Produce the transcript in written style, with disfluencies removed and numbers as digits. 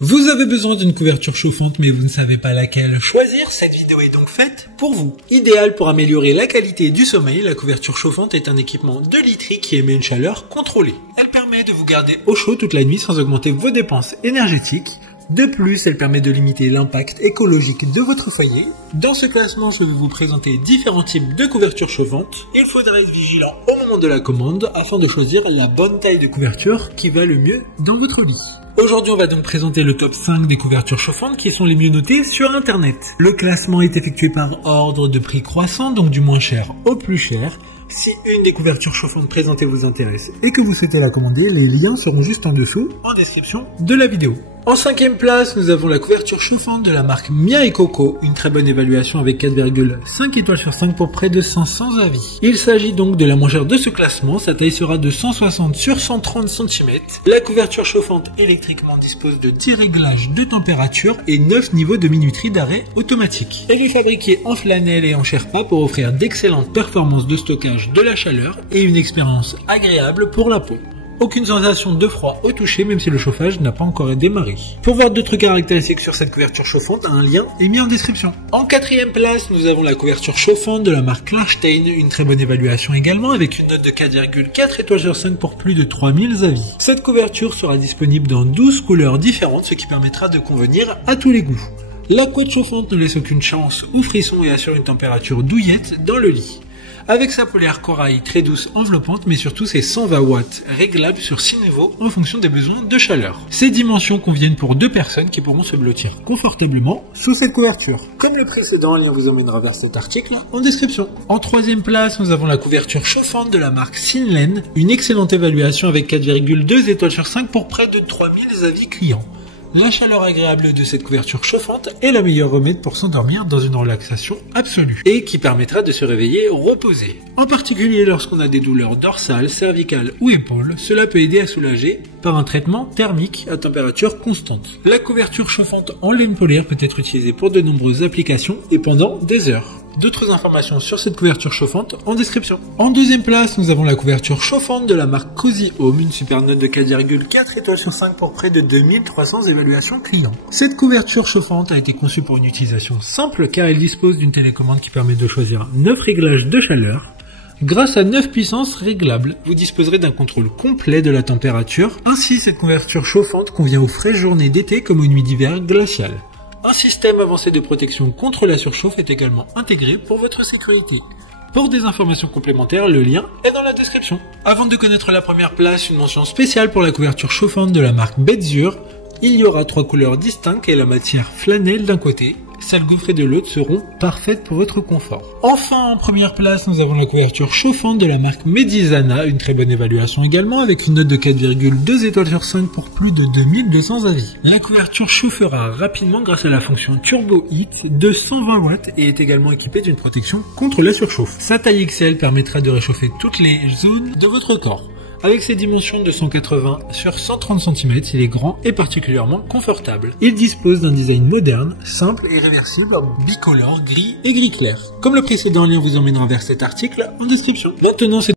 Vous avez besoin d'une couverture chauffante mais vous ne savez pas laquelle choisir? Cette vidéo est donc faite pour vous. Idéal pour améliorer la qualité du sommeil, la couverture chauffante est un équipement de literie qui émet une chaleur contrôlée. Elle permet de vous garder au chaud toute la nuit sans augmenter vos dépenses énergétiques. De plus, elle permet de limiter l'impact écologique de votre foyer. Dans ce classement, je vais vous présenter différents types de couvertures chauffantes. Il faudra être vigilant au moment de la commande afin de choisir la bonne taille de couverture qui va le mieux dans votre lit. Aujourd'hui, on va donc présenter le top 5 des couvertures chauffantes qui sont les mieux notées sur internet. Le classement est effectué par ordre de prix croissant, donc du moins cher au plus cher. Si une des couvertures chauffantes présentées vous intéresse et que vous souhaitez la commander, les liens seront juste en dessous, en description de la vidéo. En 5e place, nous avons la couverture chauffante de la marque Mia & Coco, une très bonne évaluation avec 4,5 étoiles sur 5 pour près de 500 avis. Il s'agit donc de la moins chère de ce classement, sa taille sera de 160 sur 130 cm. La couverture chauffante électriquement dispose de 10 réglages de température et 9 niveaux de minuterie d'arrêt automatique. Elle est fabriquée en flanelle et en Sherpa pour offrir d'excellentes performances de stockage de la chaleur et une expérience agréable pour la peau. Aucune sensation de froid au toucher même si le chauffage n'a pas encore démarré. Pour voir d'autres caractéristiques sur cette couverture chauffante, un lien est mis en description. En 4e place, nous avons la couverture chauffante de la marque Klarstein, une très bonne évaluation également avec une note de 4,4 étoiles sur 5 pour plus de 3000 avis. Cette couverture sera disponible dans 12 couleurs différentes, ce qui permettra de convenir à tous les goûts. La couette chauffante ne laisse aucune chance ou frisson et assure une température douillette dans le lit. Avec sa polaire corail très douce enveloppante, mais surtout ses 120 watts réglables sur 6 niveaux en fonction des besoins de chaleur. Ces dimensions conviennent pour 2 personnes qui pourront se blottir confortablement sous cette couverture. Comme le précédent, un lien vous emmènera vers cet article en description. En 3e place, nous avons la couverture chauffante de la marque Sinlen, une excellente évaluation avec 4,2 étoiles sur 5 pour près de 3000 avis clients. La chaleur agréable de cette couverture chauffante est la meilleure remède pour s'endormir dans une relaxation absolue et qui permettra de se réveiller reposé. En particulier lorsqu'on a des douleurs dorsales, cervicales ou épaules, cela peut aider à soulager par un traitement thermique à température constante. La couverture chauffante en laine polaire peut être utilisée pour de nombreuses applications et pendant des heures. D'autres informations sur cette couverture chauffante en description. En 2e place, nous avons la couverture chauffante de la marque Cozy Home, une super note de 4,4 étoiles sur 5 pour près de 2300 évaluations clients. Cette couverture chauffante a été conçue pour une utilisation simple car elle dispose d'une télécommande qui permet de choisir 9 réglages de chaleur. Grâce à 9 puissances réglables, vous disposerez d'un contrôle complet de la température. Ainsi, cette couverture chauffante convient aux fraîches journées d'été comme aux nuits d'hiver glaciales. Un système avancé de protection contre la surchauffe est également intégré pour votre sécurité. Pour des informations complémentaires, le lien est dans la description. Avant de connaître la première place, une mention spéciale pour la couverture chauffante de la marque Betzur. Il y aura 3 couleurs distinctes et la matière flanelle d'un côté, celle gaufrée de l'autre seront parfaites pour votre confort. Enfin, en première place, nous avons la couverture chauffante de la marque Medizana, une très bonne évaluation également avec une note de 4,2 étoiles sur 5 pour plus de 2200 avis. La couverture chauffera rapidement grâce à la fonction Turbo Heat de 120 watts et est également équipée d'une protection contre la surchauffe. Sa taille XL permettra de réchauffer toutes les zones de votre corps. Avec ses dimensions de 180 sur 130 cm, il est grand et particulièrement confortable. Il dispose d'un design moderne, simple et réversible, bicolore, gris et gris clair. Comme le précédent, lien vous emmènera vers cet article en description. Maintenant, c'est